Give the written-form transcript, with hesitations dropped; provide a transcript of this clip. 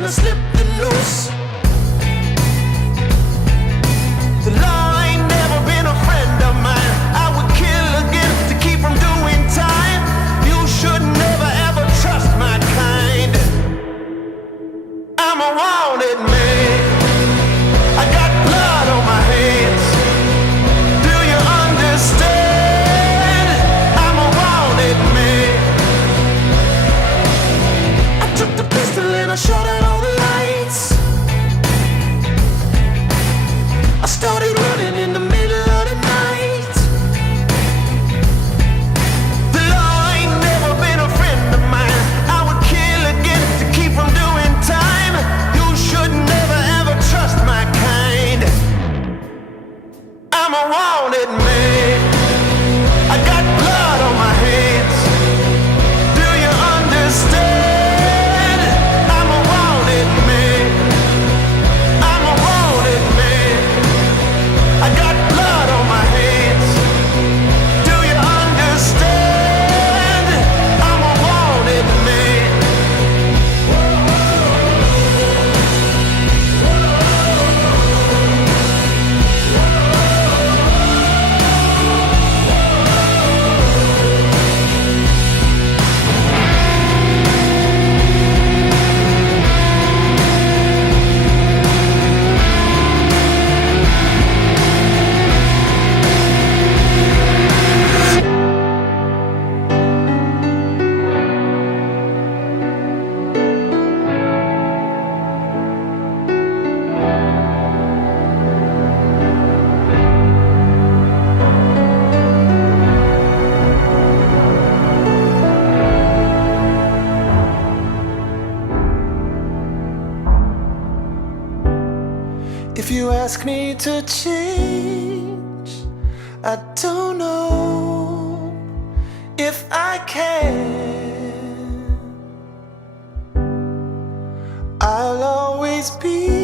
and I slipped it loose. The law ain't never been a friend of mine. I would kill again to keep from doing time. You should never ever trust my kind. I'm a wanted man. I got blood on my hands. Do you understand? I'm a wanted man. I took the pistol and I shot out all the lights. I started running in the middle of the night. The law ain't never been a friend of mine. I would kill again to keep from doing time. You should never ever trust my kind. I'm a wanted man. I got blood on my hands. Do you understand? I'm a wanted man. I'm a wanted man. I got blood on my hands. Do you understand? I'm a wanted man. If you ask me to change, I don't know if I can. I'll always be